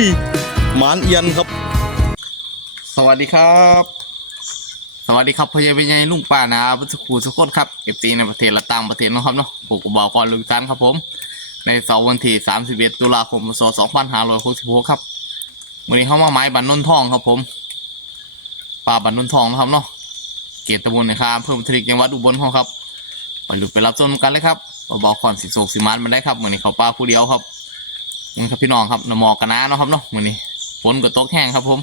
ยหมานเอียนครับ สวัสดีครับ สวัสดีครับพ่อใหญ่เป็นไงลุงป้านะพุทธครูสุกคนครับเอฟซีในประเทศและต่างประเทศนะครับเนาะผมก็บอกก่อนลุงซันครับผม ในเสาร์วันที่ 31 ตุลาคมพศ2566ครับวันนี้เข้ามาไม้บันนนทองครับผมป่าบันนนทองนะครับเนาะเกตตำบลนะครับเภอบุตริกจังหวัดอุบลของครับไปดูไปรับชมกันเลยครับบอกก่อนสิโศกสิมันมันได้ครับวันนี้เขาป้าผู้เดียวครับ มึงครับพี่น้องครับนำหมอกกันนะเนาะครับเนาะวันนี้ฝนก็ตกแห้งครับผม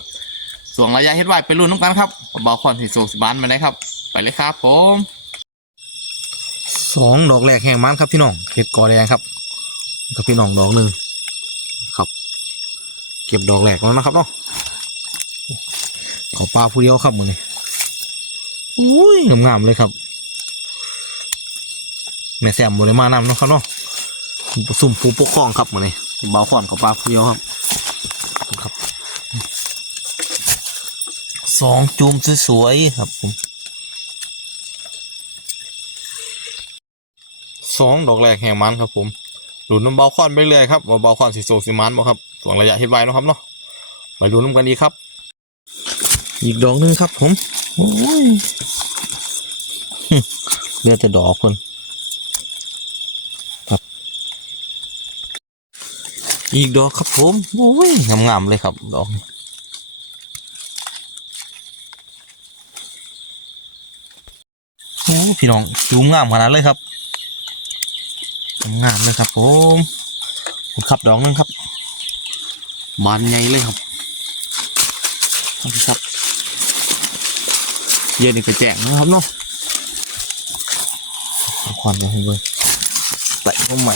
ส่วนระยะเฮ็ดไว้ไปรุ่นน้ำกันครับเบาคอนที่สูงสบานมาได้ครับ ไปเลยครับผมสองดอกแรกแห่งมันครับพี่น้องเห็ดกอแดงครับกับพี่น้องดอกหนึ่งครับ เก็บดอกแรกแล้วนะครับเนาะเขาปลาผู้เดียวครับมือนี้อุ้ยงามๆเลยครับแม่แซมบริมาน้ำเนาะครับเนาะ สุ่มปูปกครองครับมือนี้เบาขอนเขาปลาเดียวครับครับสองจูมสวยๆครับผมสองดอกแรกแห่งมันครับผมหลุนน้ำเบาคอนไปเรื่อยครับว่าเบาคอนสีโซสีมันบ่ครับส่วนระยะเฮ็ดไว้นะครับเนาะไปดูน้ำกันดีครับ อีกดอกหนึงครับผมโอ้ยเลือแต่ดอกคนครับ อีกดอกครับผมโอ้ยงามๆเลยครับดอกโอ้พี่น้องจูมงามขนาดเลยครับงามเลยครับผมผมขับดอกนึงครับบานใหญ่เลยครับนี่ครับเย็นนี่กระแจงนะครับเนาะเอาควันมาให้เบิ่งใส่เข้าใหม่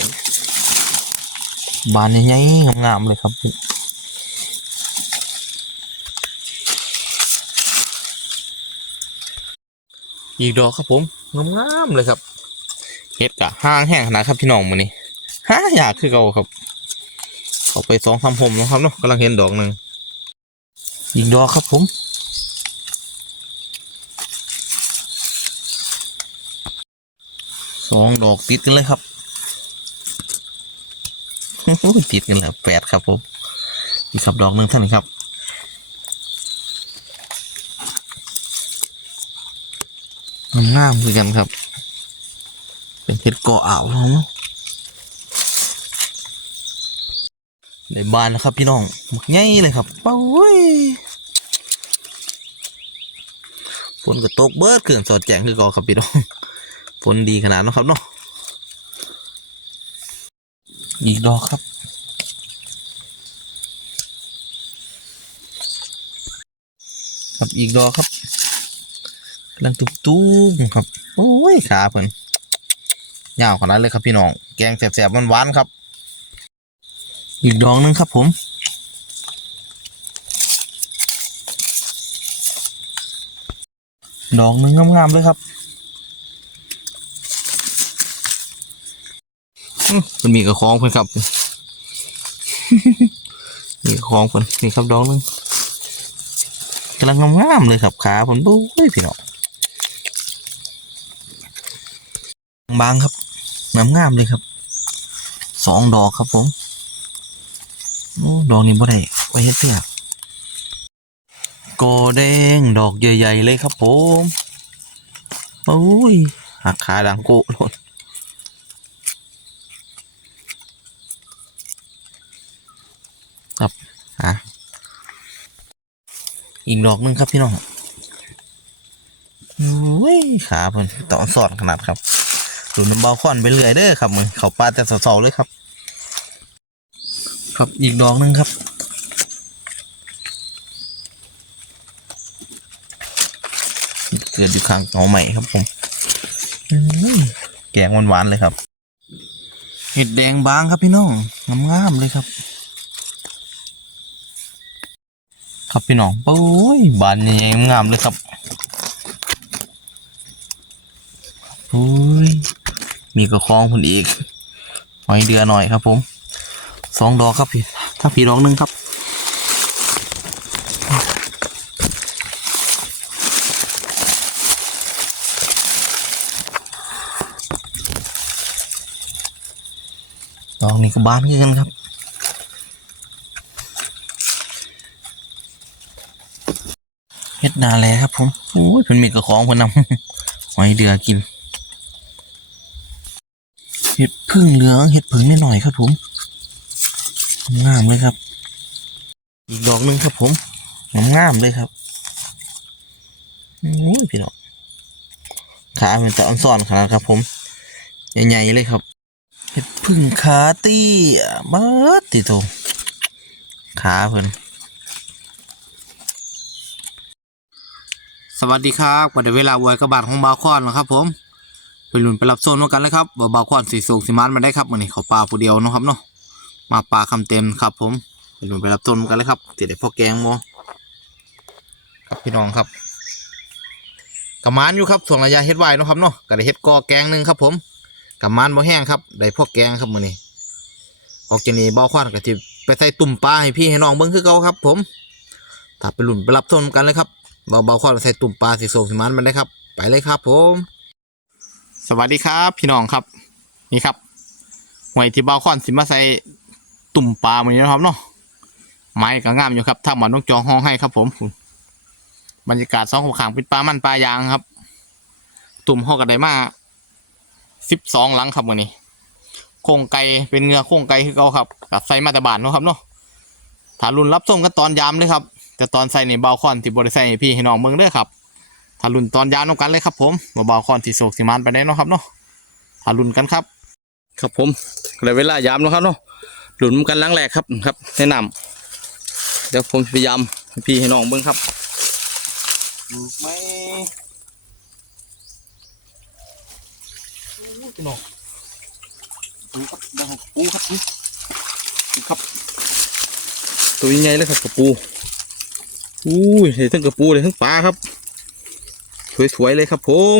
บานใหญ่ๆงามๆเลยครับอีกดอกครับผมงามๆเลยครับเฮ็ดกะห้างแห้งขนาดครับพี่น้องมือนี้ฮะอยากคือเก่าครับเขาไปสองทำผมแล้วครับเนาะกำลังเห็นดอกหนึ่งอีกดอกครับผมสองดอกติดกันเลยครับ ติดกันแล้วแปดครับผมอีกครับดอกหนึ่งท่านครับงามคือกันครับ เป็นเพชรเกาะอ่าวแล้วมั้งในบ้านนะครับพี่น้องหมกใหญ่เลยครับเป้าเว้ยฝนก็ตกเบิดเกินสอดแจงคือเก่าครับพี่น้องฝนดีขนาดนั้นครับเนาะ อีกดอกครับ ครับอีกดอกครับกำลังตุ้มๆครับโอ้ยขาเพิ่นยาวขนาดเลยครับพี่น้อง แกงแสบๆมันหวานครับ อีกดองหนึงครับผมดอกหนึงงามๆเลยครับอื้อ มันมีกระคองเพื่อนครับ มีกระคองเพื่อนนี่ครับดอกหนึงกำลังงามๆเลยครับขาผมดูเฮ้ยพี่น้องบางครับงามงามๆเลยครับสองดอกครับผมโอ้ดอกนี้บ่ได้ไว้เฮ็ดเปียกกอแดงดอกใหญ่ๆเลยครับผมโอ้ยหักขาดังโกะโลด ครับอะอีกดอกหนึงครับพี่น้องโอ้ยขาเพิ่นต่อสอดขนาดครับดูน้ำเบาควันไปเรื่อยเด้อครับมือเขาปลาแต่สาวๆเลยครับ ครับอีกดอกหนึงครับเกิดอยู่ข้างหนอใหม่ครับผมแกงหวานๆเลยครับเห็ดแดงบางครับพี่น้องงามๆเลยครับ ครับพี่น้องโอ้ยบานใหญ่งามเลยครับโอ้ยมีกระคองคนอีกหอยเดือหน่อยครับ ผมสองดอกครับพี่ถ้าพี่ดอกหนึ่งครับดอกนี้ก็บานขึ้นกันครับ เห็ดนาแลครับผมโอ้ยเป็นมีกระของเพนนำหอยเดือกิน เห็ดพึ่งเหลืองเห็ดผึ่งนิดหน่อยครับผมงามเลยครับ อีกดอกหนึ่งครับผมงามเลยครับโอ้ยพี่น้องขาเป็นตะอันซ่อนขนาดครับผม ใหญ่ๆเลยครับเห็ดพึ่งขาตี้ยเบิดติโตขาเพิ่น สวัสดีครับวันเวลาวัยกระบาดของบาวคอนนะครับ ผมไปลุ่นไปรับโซนกันเลยครับว่าบาวคอนสีสูงสีมันมาได้ครับวันนี้เขาปลาผู้เดียวนะครับเนาะมาปลาคำเต็มครับ ผมไปลุ่นไปรับโซนกันเลยครับติดได้พอแกงโมครับพี่น้องครับกำมานอยู่ครับส่วนระยะเฮ็ดไว้นะครับเนาะก็ได้เฮ็ดกอแกงหนึ่งครับ ผมกำมานบ่แห้งครับได้พวกแกงครับมื้อนี้ออกจากนี้บาวคอนก็สิไปใส่ตุ่มปลาให้พี่ให้น้องเบิ่งคือเก่าครับ ผมถ้าไปหลุ่นไปรับโซนกันเลยครับ เบาๆความใส่ตุ่มปลาสีโศกสีมันมันได้ครับ ไปเลยครับผม สวัสดีครับ พี่น้องครับ นี่ครับหวยที่เบาคอนสิมาใส่ตุ่มปลาเหมือนนะครับเนาะไม้ก็งามอยู่ครับถ้าหมอนกจองห้องให้ครับ ผมบรรยากาศสองขางเป็นปลามันปลายางครับ ตุ่มห้อกันได้มาสิบสองหลังครับวันนี้โครงไก่เป็นเงือโครงไก่คือเขาครับกับใส่มาแต่บานเนาะครับเนาะถ้ารุ่นรับส้มกันตอนยามเลยครับ แต่ตอนใส่ในเบาคอนที่บริใส่ให้พี่ให้น้องเมืองเด้อครับถ้ารุ่นตอนยาวน้องกันเลยครับผมบ่เบาคอนที่โศกสิมานไปได้เนาะครับเนาะถ้ารุ่นกันครับ ครับผมเลยเวลายามแล้วครับเนาะหลุนกันล้างแรกครับครับแนะนำเดี๋ยวผมพยายามให้พี่ให้น้องเบิ่งครับถูกไหมพี่น้องปูครับดังปูครับนี่ครับ ตัวใหญ่เลยครับกระปู อุ้ยเห็นทั้งกระปูเลยทั้งปลาครับ สวยๆเลยครับผม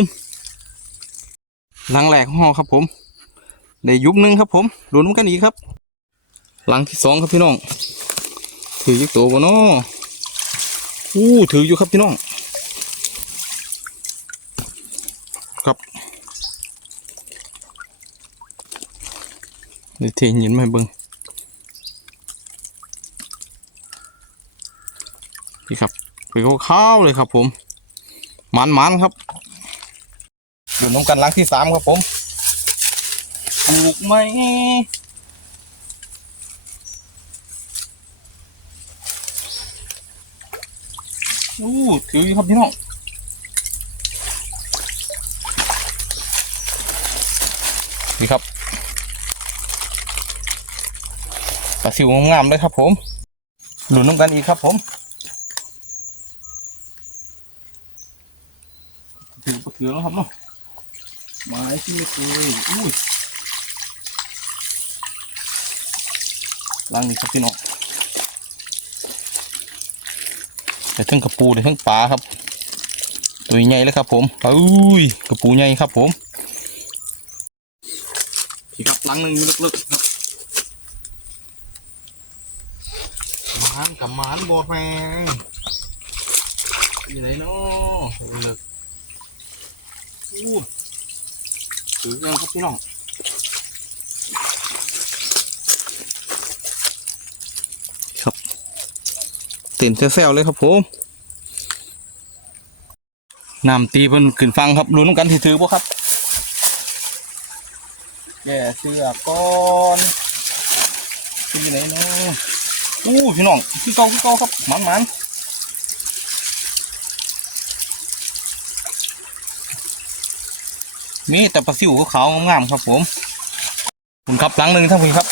หลังแหลกห่อครับ ผมได้ยุบหนึ่งครับ ผมลุ้นกันอีกครับ หลังที่สองครับพี่น้อง ถือยี่ตัวบ่เนาะอู้ถืออยู่ครับพี่น้อง ครับเดี๋ยวเทหินมาให้เบิ่ง นี่ครับเป็นข้าวเลยครับ ผมมันมันครับอยู่น้ำกันล้างที่สามครับผมถูกไหมอู้ถืออครับพี่น้องนี่ครับปลาซิวงามๆเลยครับผมหลุนน้ำกันอีกครับผม ถือถือแล้วครับเนาะไม้ที่ไม่เคยอุ้ยล้างนี่ครับพี่น้องเดี๋ยวทั้งกระปูเดี๋ยวทั้งปลาครับ ตัวใหญ่เลยครับ ผมอุ้ยกระปูใหญ่ครับ ผมพี่ครับล้างหนึ่งลึกๆครับมานกับมานบอดแมงอยู่ไหนเนาะลึก อู้ถือยังครับพี่น้องครับเต็นแซวเลยครับผมน้ำตีเพิ่นขึ้นฟังครับรู้นกันที่ถือบ่ครับแย่เสื้อก่อนที่ไหนเนาะอู้พี่น้องพี่เก่าพี่เก่าครับมันมัน มีแต่ปลาซิวขาวๆงามๆครับผมคุณครับหลังหนึ่งท่านคุณครับ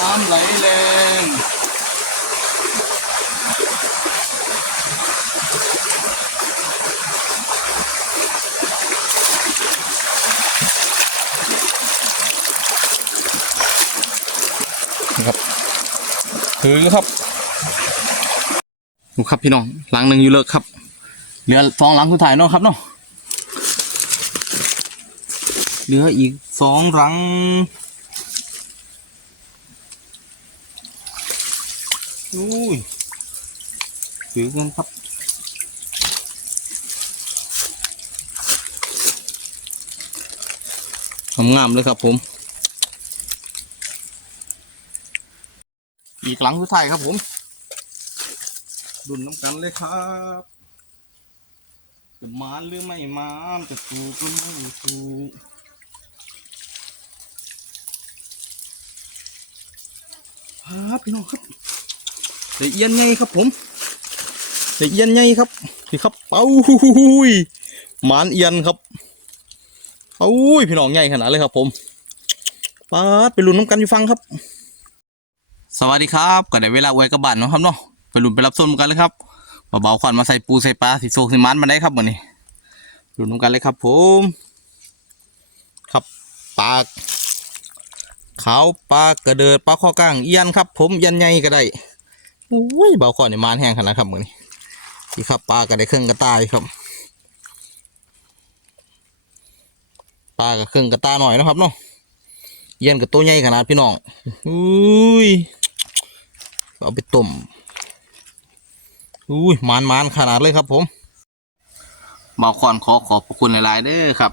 น้ำไหลแรงนี่ครับถืออยู่ครับดูครับพี่น้องหลังหนึ่งอยู่เลิกครับเหลือสองหลังสุดท้ายเนาะครับเนาะ เหลืออีกสองหลัง อุ้ยถือกันครับ งามเลยครับผม อีกหลังสุดท้ายครับผม ดุนน้ำกันเลยครับจะมาหรือไม่มาจะถูกหรือไม่ถูก ครับพี่น้องครับเดี๋ยวเอียนไงครับผมเดี๋ยวเอียนไงครับพี่ครับเอ้าหุยหมานเอียนครับเอ้ยพี่น้องใหญ่ขนาดเลยครับ ผมปาดไปลุ้นน้ำกันอยู่ฟังครับ สวัสดีครับก็ได้เวลาอวยกระบาดนะครับเนาะไปลุ้นไปรับส้มกันเลยครับเบาๆควันมาใส่ปูใส่ปลาสิโซกสิมันมาได้ครับวันนี้ลุ้นน้ำกันเลยครับ ผม ครับปลา ขาวปลากระเดิดปลาข้อกลางเอียนครับ ผมยันใหญ่ก็ได้อุ้ยเบาควันในมานแห้งขนาดครับมือนี้ที่ครับปลาก็ได้เครื่องกระต่ายครับปลากับเครื่องกระต่ายหน่อยนะครับเนาะเอียนกับตัวใหญ่ขนาดพี่น้องอุ้ยเอาไปต้มอุ้ยมันมันขนาดเลยครับผมเบาคอนขอขอบพระคุณหลายๆเด้อครับ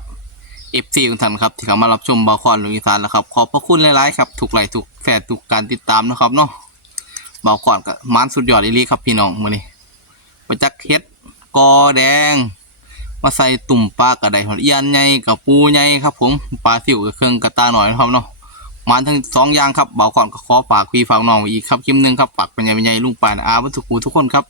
เอฟซีทุกท่านครับที่เข้ามารับชมบาคอนลุงอีสานแล้วครับ ขอบพระคุณหลายๆครับถูกไหลถูกแฝดถูกการติดตามนะครับเนาะบาคอนก็มันสุดยอดอีลีครับพี่น้องมื้อนี้ประจักเฮ็ดกอแดง มาใส่ตุ่มปลากระไดหอดเอียนใหญ่กับปูใหญ่ครับ ผมปลาสิวกับเครื่องกระตาหน่อยนะครับเนาะมันทั้งสองอย่างครับเบาก่อนก็ขอฝากพี่ฝากน้องอีกครับคลิปหนึงครับฝากเป็นยังเป็นยังลุงปานอาวัตถุกูทุกคนครับ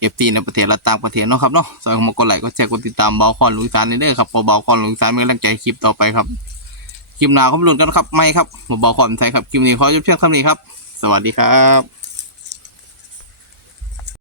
เอฟซีในประเทศและต่างประเทศเนาะครับเนาะสอยเข้ามากดไลค์ก็แชร์กดติดตามเบาคอนลุยซานในเด้อครับพอเบาคอนลุยซานมีกำลังใจคลิปต่อไปครับคลิปหน้าเขาไปลุ้นกันครับไม่ครับเบาคอนไทยครับคลิปนี้ขอจบเพียงเท่านี้ครับ สวัสดีครับ